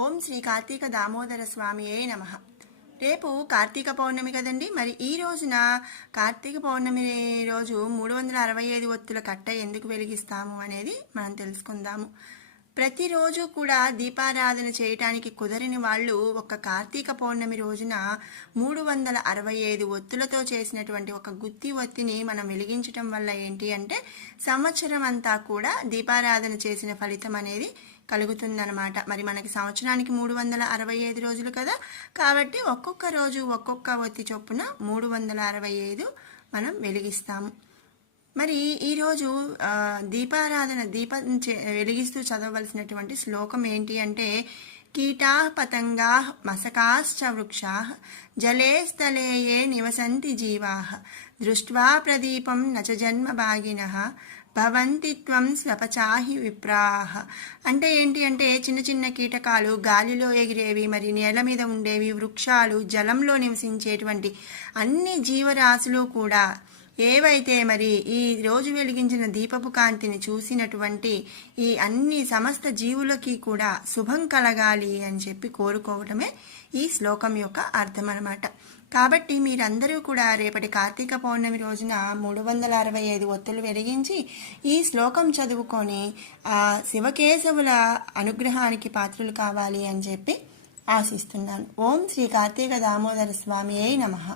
ఓం శ్రీ కార్తీక దామోదర స్వామియే నమః. రేపు కార్తీక పౌర్ణమి కదండి. మరి ఈ రోజున కార్తీక పౌర్ణమి రోజు 365 ఒత్తుల కట్ట ఎందుకు వెలిగిస్తాము అనేది మనం తెలుసుకుందాము. ప్రతిరోజు కూడా దీపారాధన చేయటానికి కుదరని వాళ్ళు ఒక కార్తీక పౌర్ణమి రోజున 365 ఒత్తులతో చేసినటువంటి ఒక గుత్తి ఒత్తిని మనం వెలిగించటం వల్ల ఏంటి అంటే సంవత్సరం అంతా కూడా దీపారాధన చేసిన ఫలితం అనేది కలుగుతుందన్నమాట. మరి మనకి సంవత్సరానికి 365 రోజులు కదా, కాబట్టి ఒక్కొక్క రోజు ఒక్కొక్క ఒత్తి చొప్పున 365 మనం వెలిగిస్తాము. మరి ఈరోజు దీపం వెలిగిస్తూ చదవవలసినటువంటి శ్లోకం ఏంటి అంటే, కీటా పతంగా మసకాశ్చ వృక్షా జలే స్థలే ఏ నివసంతి జీవా దృష్ట్వా ప్రదీపం నచ జన్మ భాగినః భవంతి త్వం స్వపచాహి విప్రాహ. అంటే ఏంటి అంటే చిన్న చిన్న కీటకాలు, గాలిలో ఎగిరేవి, మరి నేల మీద ఉండేవి, వృక్షాలు, జలంలో నివసించేటువంటి అన్ని జీవరాశులు కూడా ఏవైతే మరి ఈ రోజు వెలిగించిన దీపపు కాంతిని చూసినటువంటి ఈ అన్ని సమస్త జీవులకి కూడా శుభం కలగాలి అని చెప్పి కోరుకోవటమే ఈ శ్లోకం యొక్క అర్థం అన్నమాట. కాబట్టి మీరందరూ కూడా రేపటి కార్తీక పౌర్ణమి రోజున 365 ఒత్తులు వెలిగించి ఈ శ్లోకం చదువుకొని ఆ శివకేశవుల అనుగ్రహానికి పాత్రలు కావాలి అని చెప్పి ఆశిస్తున్నాను. ఓం శ్రీ కార్తీక దామోదర స్వామియే నమః.